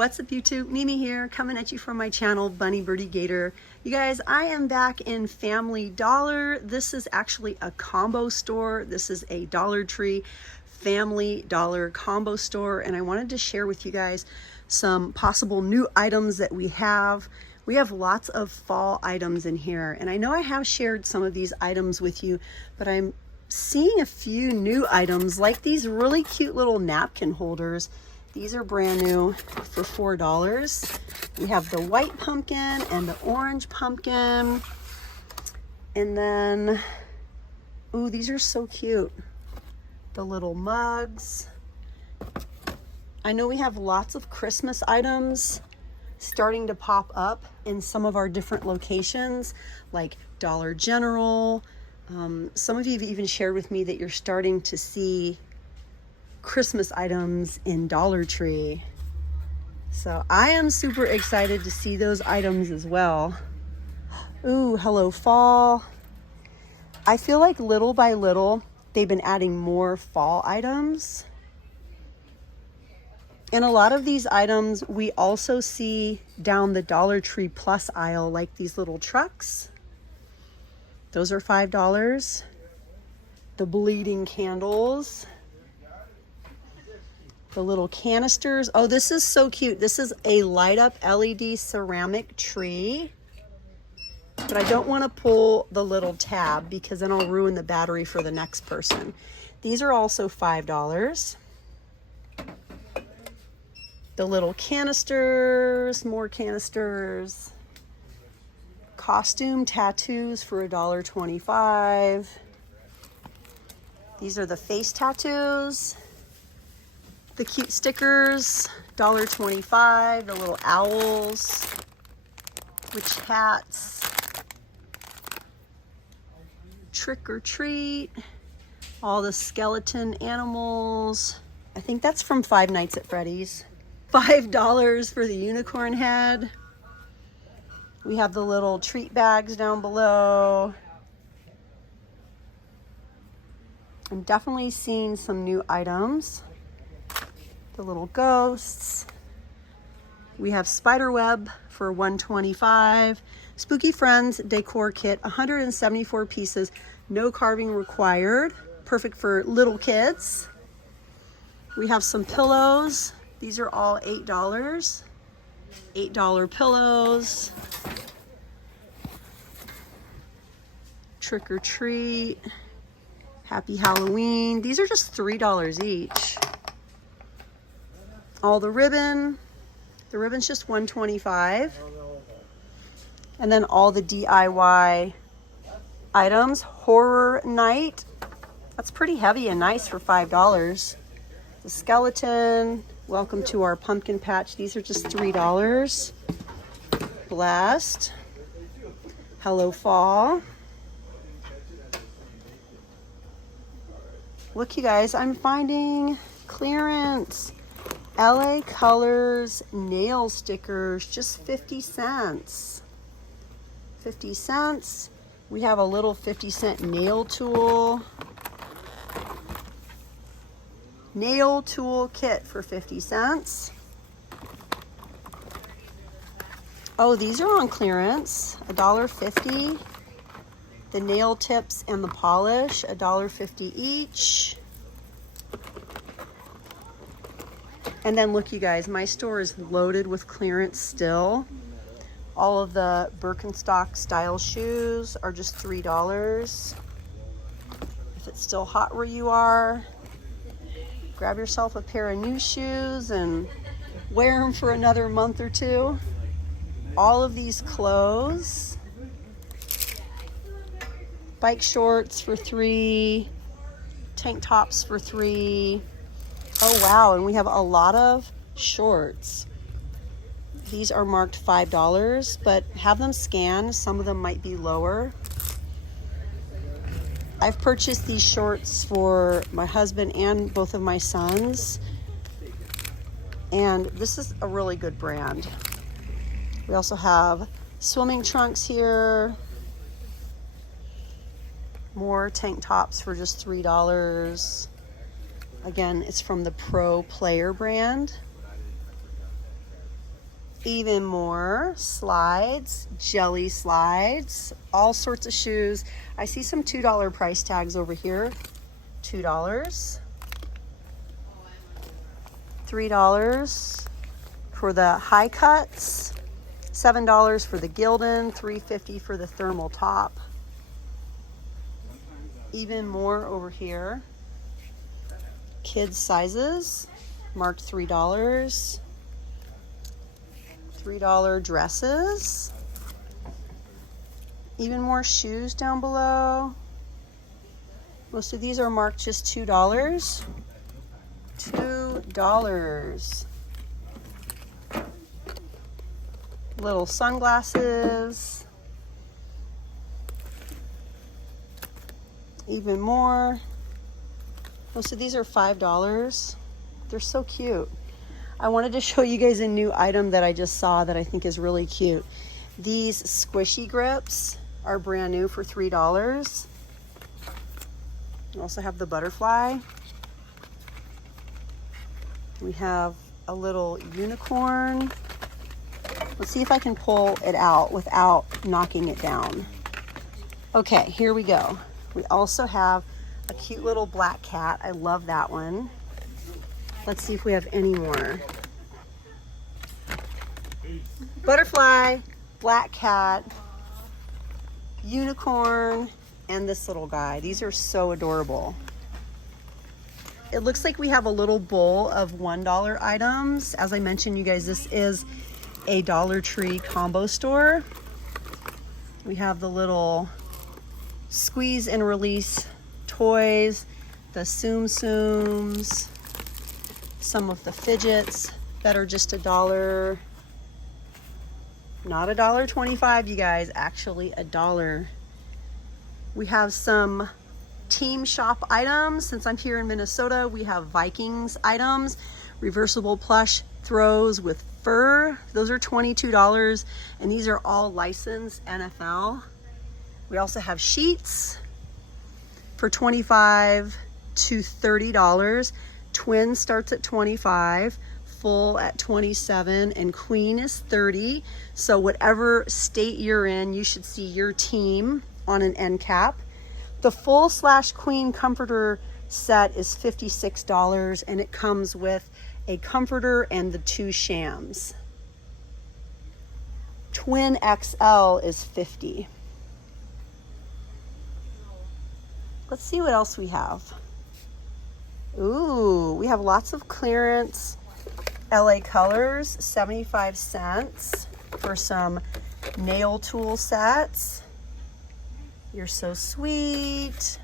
What's up YouTube? Mimi here, coming at you from my channel, Bunny Birdy Gator. You guys, I am back in Family Dollar. This is actually a combo store. This is a Dollar Tree Family Dollar combo store, and I wanted to share with you guys some possible new items that we have. We have lots of fall items in here, and I know I have shared some of these items with you, but I'm seeing a few new items like these really cute little napkin holders. These are brand new for $4. We have the white pumpkin and the orange pumpkin. And then, ooh, these are so cute. The little mugs. I know we have lots of Christmas items starting to pop up in some of our different locations, like Dollar General. Some of you have even shared with me that you're starting to see Christmas items in Dollar Tree. So I am super excited to see those items as well. Ooh, hello fall. I feel like little by little, they've been adding more fall items. And a lot of these items we also see down the Dollar Tree Plus aisle, like these little trucks. Those are $5. The bleeding candles. The little canisters. Oh, this is so cute. This is a light up LED ceramic tree. But I don't want to pull the little tab because then I'll ruin the battery for the next person. These are also $5. The little canisters, more canisters. Costume tattoos for $1.25. These are the face tattoos. The cute stickers, $1.25. The little owls, witch hats, trick or treat, all the skeleton animals. I think that's from Five Nights at Freddy's. $5 for the unicorn head. We have the little treat bags down below. I'm definitely seeing some new items. The little ghosts. We have spider web for $1.25. Spooky Friends decor kit, 174 pieces, no carving required. Perfect for little kids. We have some pillows. These are all $8. $8 pillows. Trick or treat. Happy Halloween. These are just $3 each. All the ribbon. The ribbon's just $1.25. And then all the DIY items. Horror Night. That's pretty heavy and nice for $5. The skeleton. Welcome to our pumpkin patch. These are just $3. Blast. Hello Fall. Look, you guys, I'm finding clearance. LA Colors nail stickers, just 50 cents. 50 cents. We have a little 50-cent nail tool. Nail tool kit for 50 cents. Oh, these are on clearance, $1.50. The nail tips and the polish, $1.50 each. And then look, you guys, my store is loaded with clearance still. All of the Birkenstock style shoes are just $3. If it's still hot where you are, grab yourself a pair of new shoes and wear them for another month or two. All of these clothes. Bike shorts for $3. Tank tops for $3. Oh wow, and we have a lot of shorts. These are marked $5, but have them scanned. Some of them might be lower. I've purchased these shorts for my husband and both of my sons. And this is a really good brand. We also have swimming trunks here. More tank tops for just $3. Again, it's from the Pro Player brand. Even more slides, jelly slides, all sorts of shoes. I see some $2 price tags over here. $2, $3 for the high cuts, $7 for the Gildan, $3.50 for the thermal top. Even more over here. Kids sizes, marked $3. $3 dresses. Even more shoes down below. Most of these are marked just $2. $2. Little sunglasses. Even more. Most of these are $5. They're so cute. I wanted to show you guys a new item that I just saw that I think is really cute. These squishy grips are brand new for $3. We also have the butterfly. We have a little unicorn. Let's see if I can pull it out without knocking it down. Okay, here we go. We also have a cute little black cat. I love that one. Let's see if we have any more. Butterfly, black cat, unicorn, and this little guy. These are so adorable. It looks like we have a little bowl of $1 items. As I mentioned, you guys, this is a Dollar Tree combo store. We have the little squeeze and release toys, the Tsum Tsums, some of the fidgets that are just $1. Not $1.25, you guys, actually $1. We have some team shop items. Since I'm here in Minnesota, we have Vikings items, reversible plush throws with fur. Those are $22, and these are all licensed NFL. We also have sheets for $25 to $30. Twin starts at $25, full at $27, and queen is $30. So whatever state you're in, you should see your team on an end cap. The full / queen comforter set is $56, and it comes with a comforter and the 2 shams. Twin XL is $50. Let's see what else we have. Ooh, we have lots of clearance LA Colors, 75 cents for some nail tool sets. You're so sweet.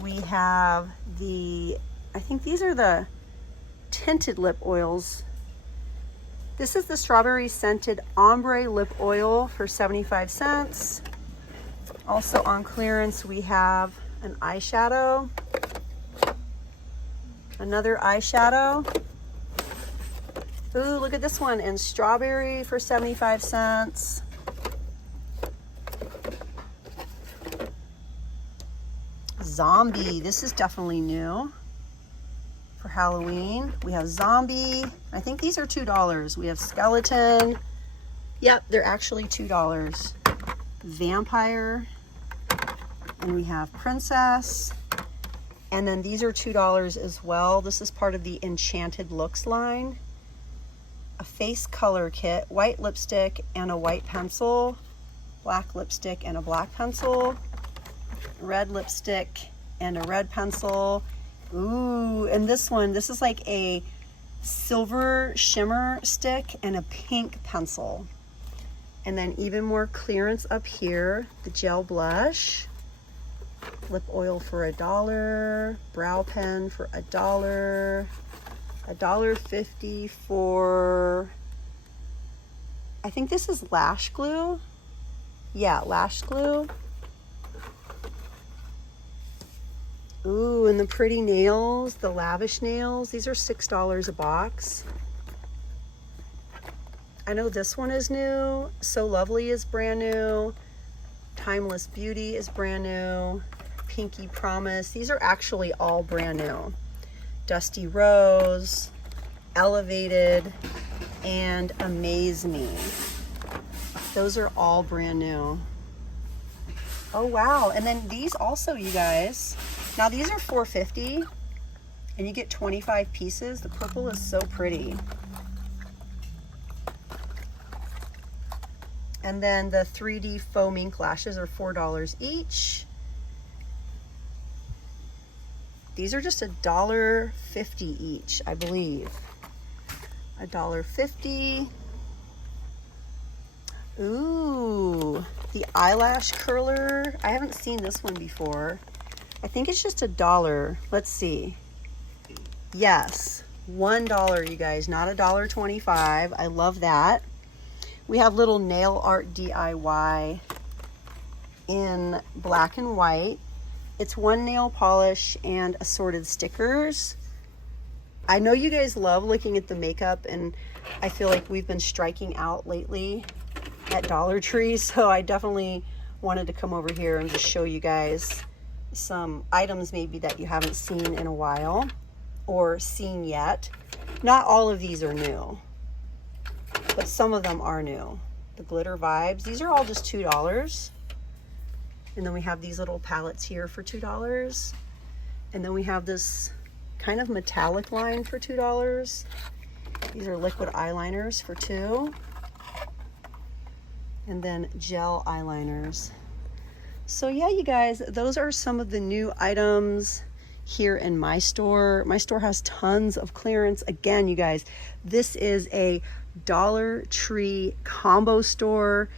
We have the, I think these are the tinted lip oils. This is the strawberry scented ombre lip oil for 75 cents. Also on clearance, we have an eyeshadow. Another eyeshadow. Ooh, look at this one in strawberry for 75 cents. Zombie, this is definitely new for Halloween. We have zombie. I think these are $2. We have skeleton. Yep, they're actually $2. Vampire. And we have princess. And then these are $2 as well. This is part of the Enchanted Looks line. A face color kit, white lipstick and a white pencil, black lipstick and a black pencil, red lipstick and a red pencil. Ooh, and this one, this is like a silver shimmer stick and a pink pencil. And then even more clearance up here, the gel blush, lip oil for $1, brow pen for $1, $1.50 for, I think this is lash glue. Yeah, lash glue. Ooh, and the pretty nails, the lavish nails, these are $6 a box. I know this one is new. So Lovely is brand new. Timeless Beauty is brand new. Pinky Promise, these are actually all brand new. Dusty Rose, Elevated, and Amaze Me. Those are all brand new. Oh wow, and then these also, you guys. Now these are $4.50 and you get 25 pieces. The purple is so pretty. And then the 3D foaming lashes are $4 each. These are just $1.50 each, I believe. $1.50. Ooh, the eyelash curler. I haven't seen this one before. I think it's just $1. Let's see. Yes, $1, you guys, not $1.25. I love that. We have little nail art DIY in black and white. It's one nail polish and assorted stickers. I know you guys love looking at the makeup, and I feel like we've been striking out lately at Dollar Tree, so I definitely wanted to come over here and just show you guys some items maybe that you haven't seen in a while or seen yet. Not all of these are new, but some of them are new. The glitter vibes, these are all just $2. And then we have these little palettes here for $2. And then we have this kind of metallic line for $2. These are liquid eyeliners for $2. And then gel eyeliners. So yeah, you guys, those are some of the new items here in my store. My store has tons of clearance. Again, you guys, this is a Dollar Tree combo store.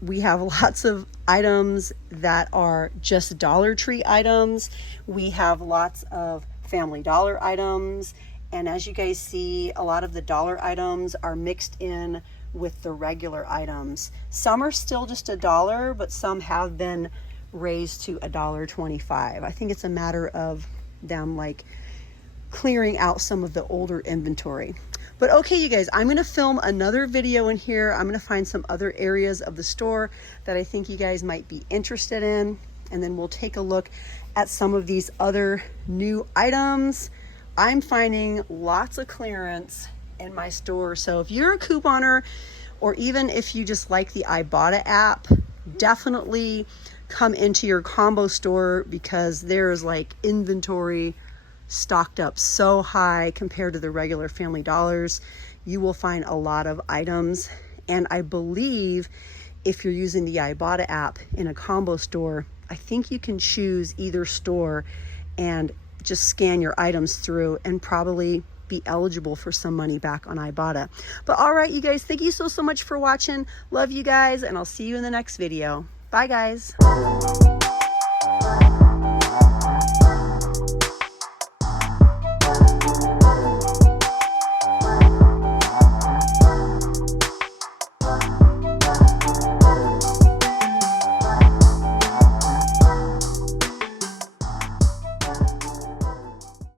We have lots of items that are just Dollar Tree items. We have lots of Family Dollar items. And as you guys see, a lot of the dollar items are mixed in with the regular items. Some are still just $1, but some have been raised to $1.25. I think it's a matter of them like clearing out some of the older inventory. But okay, you guys, I'm gonna film another video in here. I'm gonna find some other areas of the store that I think you guys might be interested in. And then we'll take a look at some of these other new items. I'm finding lots of clearance in my store. So if you're a couponer, or even if you just like the Ibotta app, definitely come into your combo store, because there's like inventory stocked up so high compared to the regular Family Dollars. You will find a lot of items. And I believe if you're using the Ibotta app in a combo store, I think you can choose either store and just scan your items through and probably be eligible for some money back on Ibotta. But all right, you guys, thank you so much for watching. Love you guys, and I'll see you in the next video. Bye, guys.